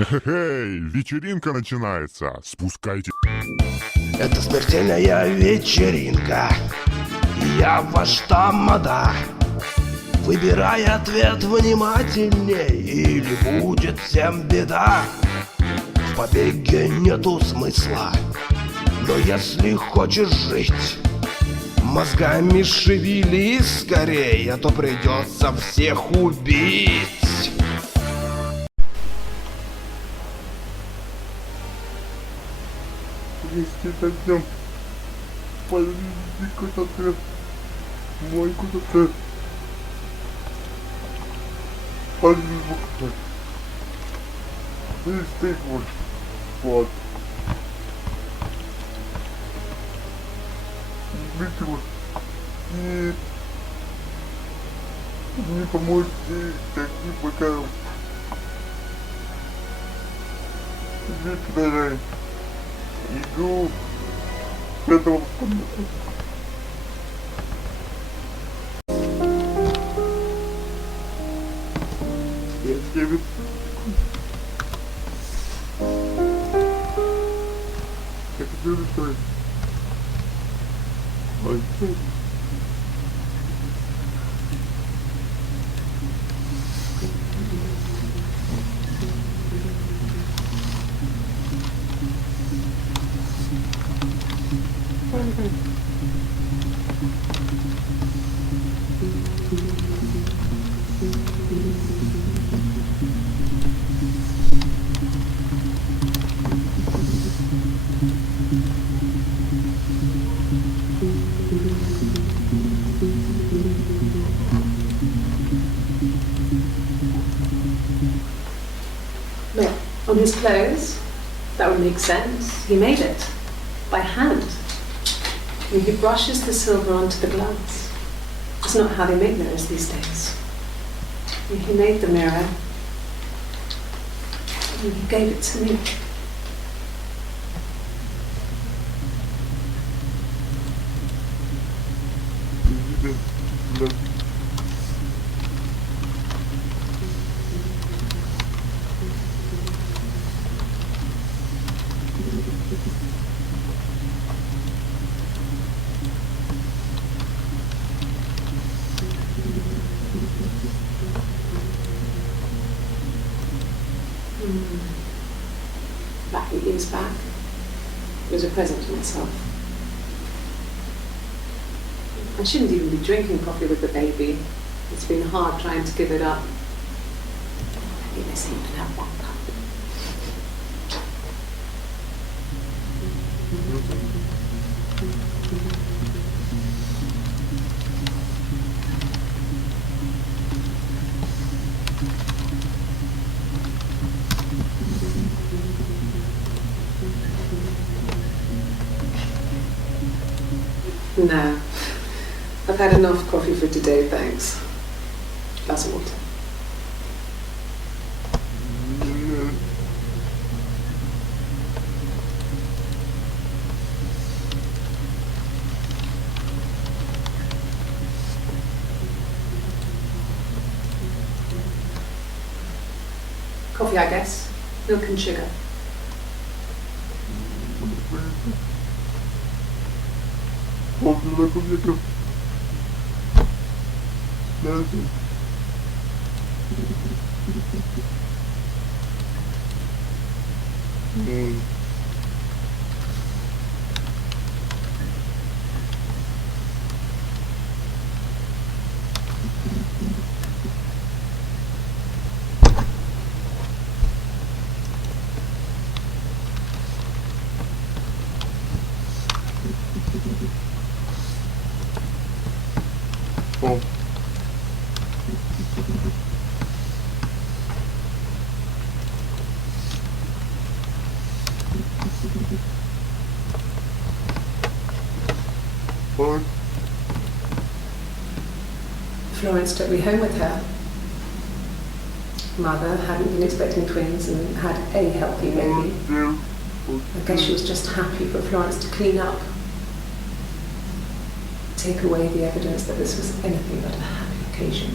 Эй, вечеринка начинается. Спускайте. Это смертельная вечеринка. Я ваш тамада. Выбирай ответ внимательней, или будет всем беда. В побеге нету смысла, но если хочешь жить, мозгами шевелись скорее, а то придется всех убить. Если дойдем куда-то, мой куда-то, ты вот. Видимо, и не поможете таким пока. Выбирай игру этого. Я ведь как это стоит? Ой. Look, on his clothes, that would make sense. He made it by hand. And he brushes the silver onto the glass. It's not how they make mirrors these days. And he made the mirror, and he gave it to me. Back years back, it was a present to myself. I shouldn't even be drinking coffee with the baby. It's been hard trying to give it up. Maybe they say you can have one cup. No, I've had enough coffee for today, thanks. Glass of water. Coffee, I guess. Milk and sugar. Florence took me home with her. Mother hadn't been expecting twins and had a healthy baby. I guess she was just happy for Florence to clean up. Take away the evidence that this was anything but a happy occasion.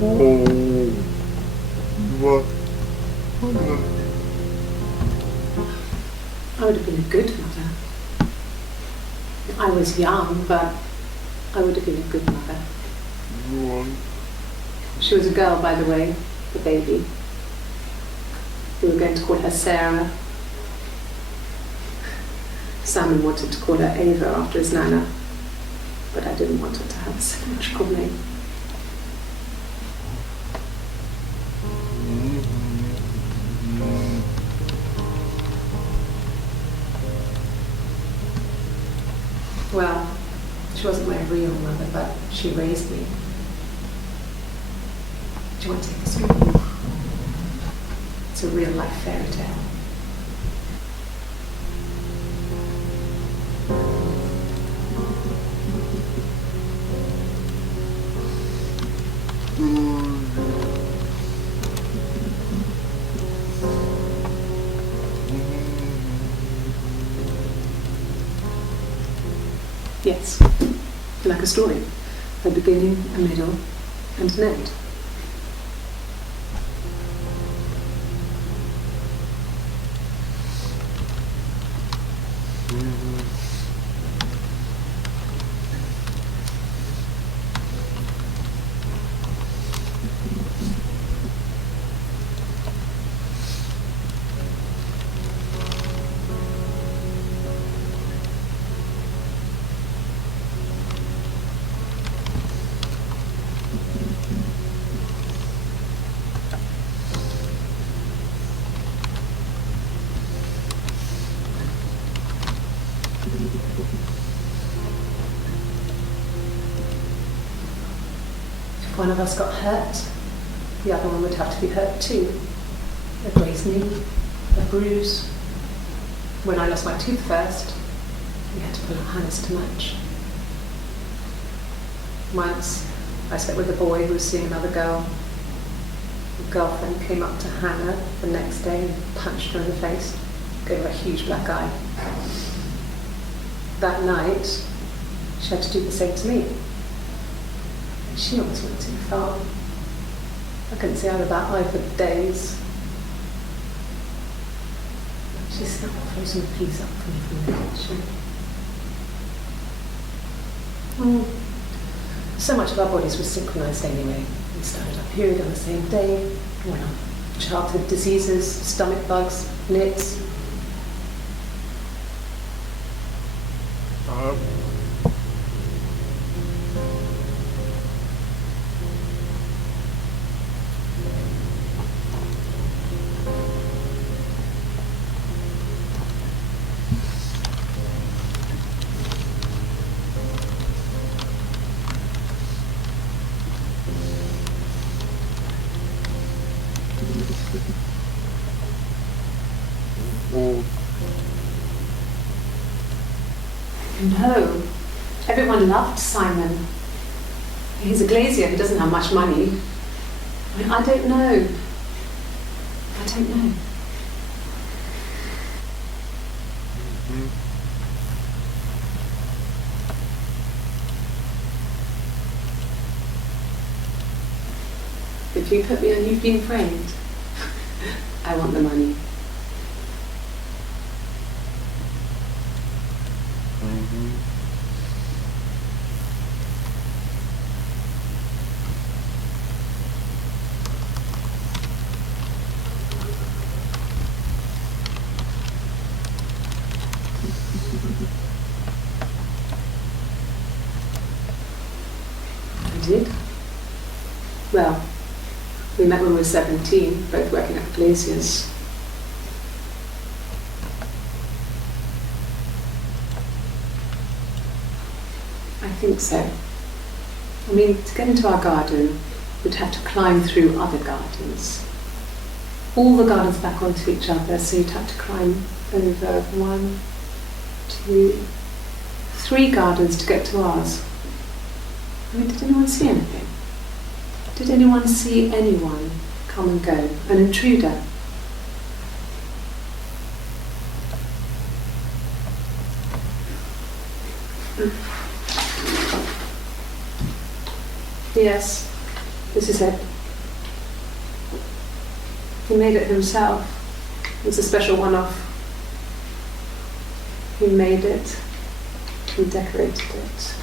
О, два. I would have been a good mother. I was young, but I would have been a good mother. One. She was a girl, by the way, the baby. We were going to call her Sarah. Simon wanted to call her Ava after his nana, but I didn't want her to have a symmetrical name. Well, she wasn't my real mother, but she raised me. Do you want to take a story? It's a real life fairy tale. Yes, like a story. A beginning, a middle, and an end. If one of us got hurt, the other one would have to be hurt too. A grazed knee, a bruise. When I lost my tooth first, we had to pull out Hannah's to match. Once, I slept with a boy who was seeing another girl. The girlfriend came up to Hannah the next day and punched her in the face, gave her a huge black eye. That night, she had to do the same to me. She almost went too far. I couldn't see out of that eye for days. She snuck a frozen piece up for me from the kitchen. So much of our bodies were synchronised anyway. We started our period on the same day, went on childhood diseases, stomach bugs, nits. No, everyone loved Simon. He's a glazier who doesn't have much money. I don't know. I don't know. If you put me on You've Been Framed, I want the money. Did? Well, we met when we were 17, both working at Glaciers. I think so. I mean, to get into our garden, we'd have to climb through other gardens. All the gardens back onto each other, so you'd have to climb over 1, 2, 3 gardens to get to ours. I mean, did anyone see anything? Did anyone see anyone come and go? An intruder? Yes, this is it. He made it himself. It was a special one-off. He made it and decorated it.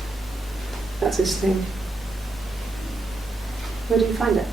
That's his thing. Where do you find it?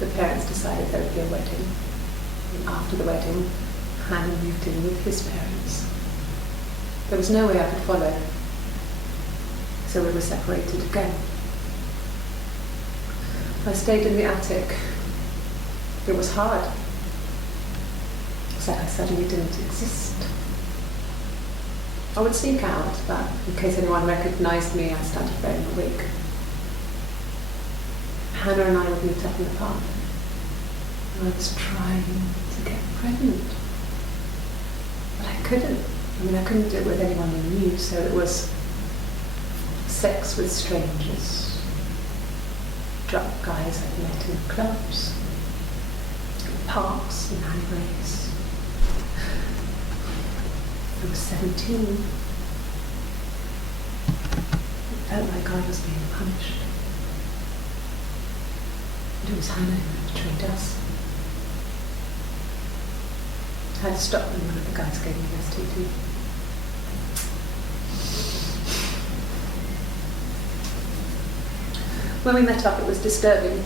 The parents decided there would be a wedding, and after the wedding, Hannah moved in with his parents. There was no way I could follow, so we were separated again. I stayed in the attic. It was hard. It's like I suddenly didn't exist. I would sneak out, but in case anyone recognised me, I started wearing a wig. Hannah and I would meet up in the park. I was trying to get pregnant, but I couldn't. I mean, I couldn't do it with anyone I knew, so it was sex with strangers, drunk guys I'd met in clubs, in parks and alleyways. I was 17. It felt like I was being punished. It was Hannah who betrayed us. I had to stop when one of the guys gave me an STD. When we met up, it was disturbing.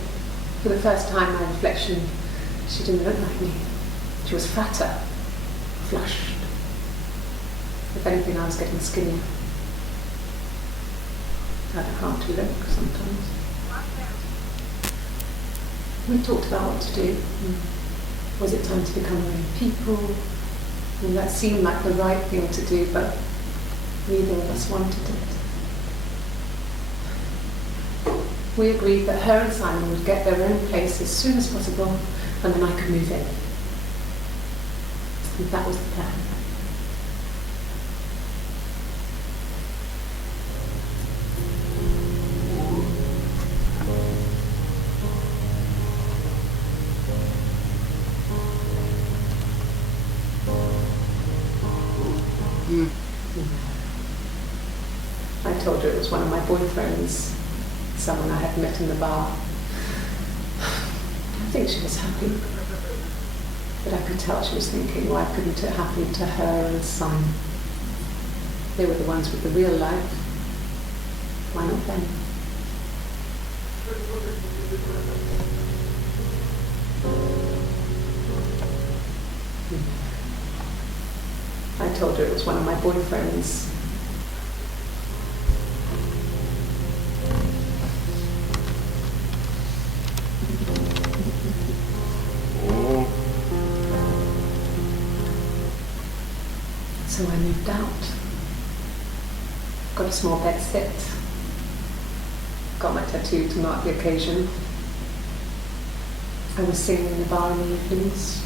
For the first time, my reflection, she didn't look like me. She was fatter, flushed. If anything, I was getting skinnier. I had hard to look sometimes. We talked about what to do. Was it time to become our own people? And that seemed like the right thing to do, but neither of us wanted it. We agreed that her and Simon would get their own place as soon as possible, and then I could move in. And that was the plan. I told her it was one of my boyfriends, someone I had met in the bar. I think she was happy, but I could tell she was thinking, why couldn't it happen to her and Simon? They were the ones with the real life. Why not them? I told her it was one of my boyfriends. So I moved out. Got a small bed sit. Got my tattoo to mark the occasion. I was singing in the bar in the evenings.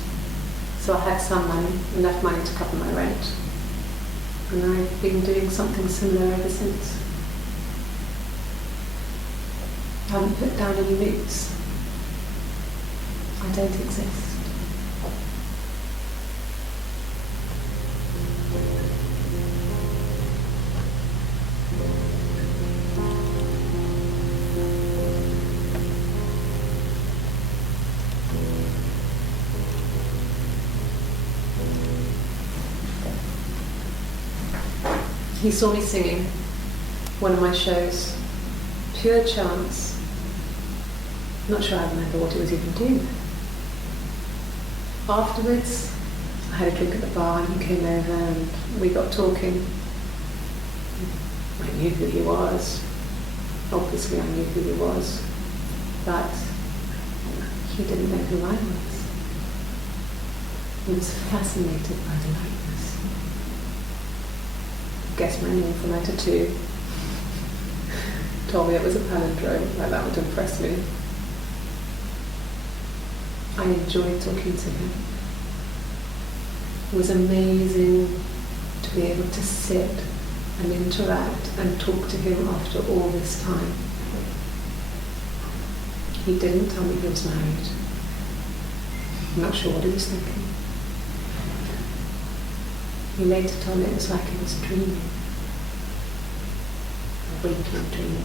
So I had some money, enough money to cover my rent. And I've been doing something similar ever since. I haven't put down any roots. I don't exist. He saw me singing one of my shows, pure chance. Not sure I remember what he was even doing. Afterwards, I had a drink at the bar and he came over and we got talking. I knew who he was. Obviously I knew who he was. But he didn't know who I was. He was fascinated by the likeness. Guessed my name from letter 2. Told me it was a palindrome, like that would impress me. I enjoyed talking to him. It was amazing to be able to sit and interact and talk to him after all this time. He didn't tell me he was married. I'm not sure what he was thinking. He later told me it was like he was dreaming. A waking dream.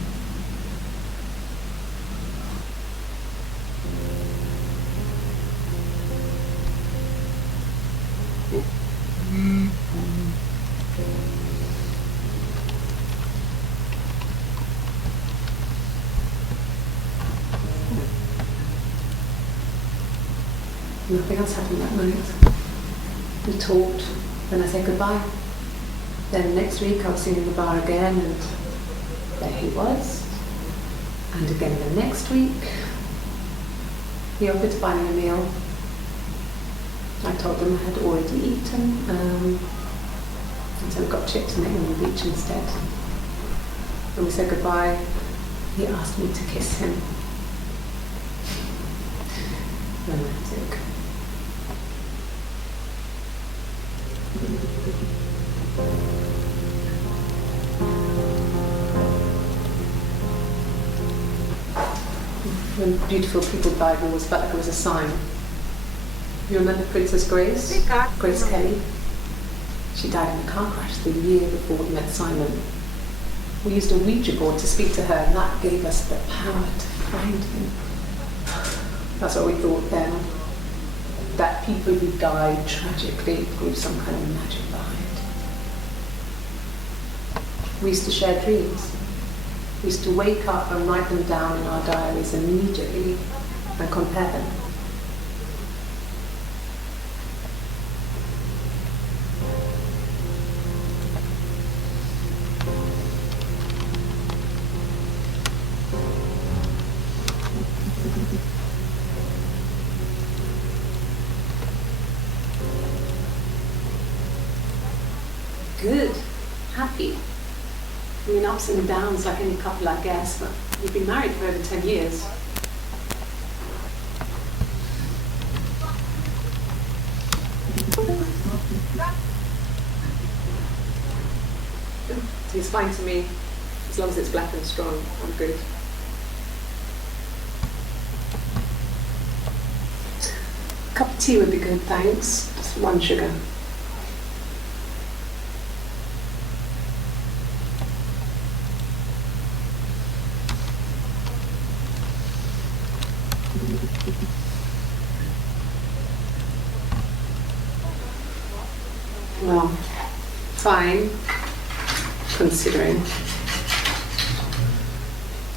Nothing else happened that night. We talked, then I said goodbye. Then next week I was singing in the bar again and there he was. And again the next week, he offered to buy me a meal. I told him I had already eaten, and so we got chips and ate on the beach instead. When we said goodbye, he asked me to kiss him. Romantic. When beautiful people died, it always felt like it was a sign. You remember Princess Grace? Grace Kelly? She died in a car crash the year before we met Simon. We used a Ouija board to speak to her, and that gave us the power to find him. That's what we thought then. That people who died tragically leave some kind of magic behind. We used to share dreams. We used to wake up and write them down in our diaries immediately and compare them. Good, happy. I mean, ups and downs like any couple, I guess, but you've been married for over 10 years. He's fine to me, as long as it's black and strong, I'm good. A cup of tea would be good, thanks. Just 1 sugar. Well, fine, considering.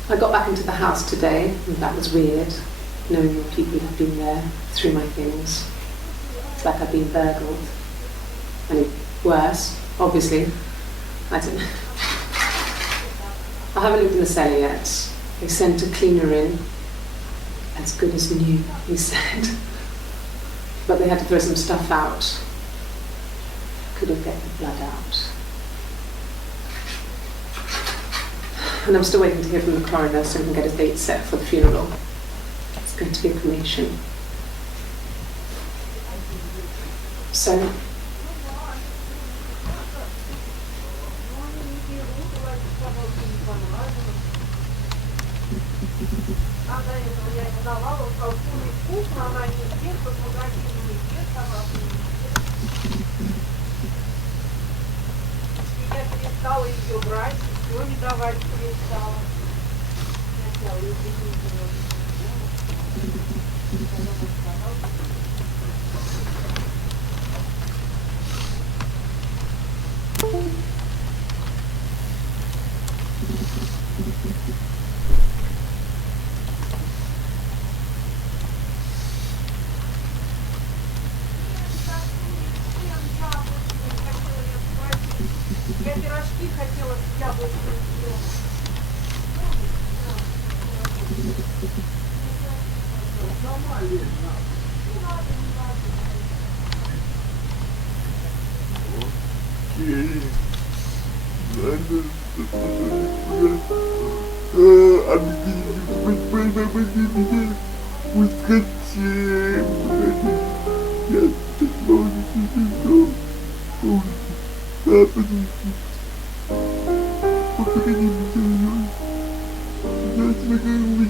I got back into the house today, and that was weird, knowing that people had been there through my things. It's like I've been burgled. And worse, obviously. I don't know. I haven't looked in the cellar yet. They sent a cleaner in. As good as new, he said. But they had to throw some stuff out. Couldn't get the blood out. And I'm still waiting to hear from the coroner so we can get a date set for the funeral. It's going to be a cremation. So, Стала ее брать, все не давать перестала. Сначала ее Окей. Надо объединить меня. Ускочи. Я так много не покорила. Я тебя как бы